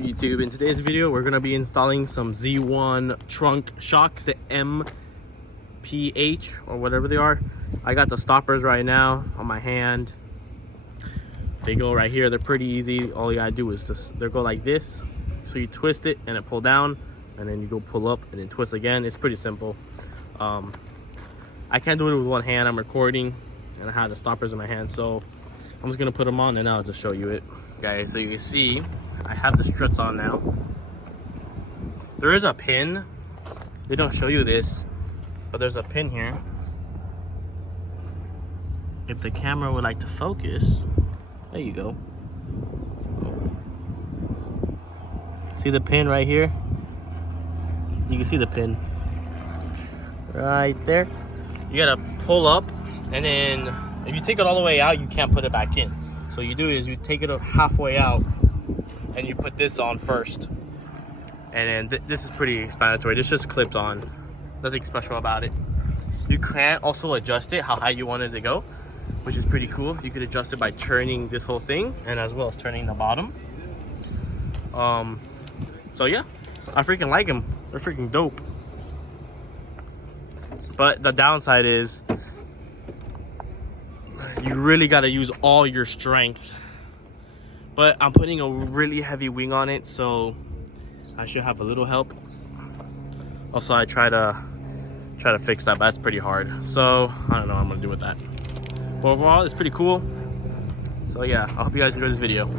YouTube, in today's video we're going to be installing some Z1 trunk shocks, the MPH or whatever they are. I got the stoppers right now on my hand. They go right here. They're pretty easy. All you gotta do is just they go like this, so you twist it and it pull down, and then you go pull up and then twist again. It's pretty simple. I can't do it with one hand. I'm recording and I have the stoppers in my hand, so I'm just gonna put them on and I'll just show you it. Guys, so you can see I have the struts on now. There is a pin. They don't show you this, but there's a pin here. If the camera would like to focus, there you go. See the pin right here? You can see the pin right there. You gotta pull up, and then if you take it all the way out, you can't put it back in. So you do is you take it halfway out and you put this on first. And then this is pretty explanatory. This just clips on. Nothing special about it. You can also adjust it how high you want it to go, which is pretty cool. You could adjust it by turning this whole thing and as well as turning the bottom. So yeah, I freaking like them. They're freaking dope. But the downside is you really got to use all your strength. But I'm putting a really heavy wing on it, so I should have a little help. Also, I try to fix that, but that's pretty hard. So I don't know what I'm gonna do with that. But overall, it's pretty cool. So yeah, I hope you guys enjoyed this video.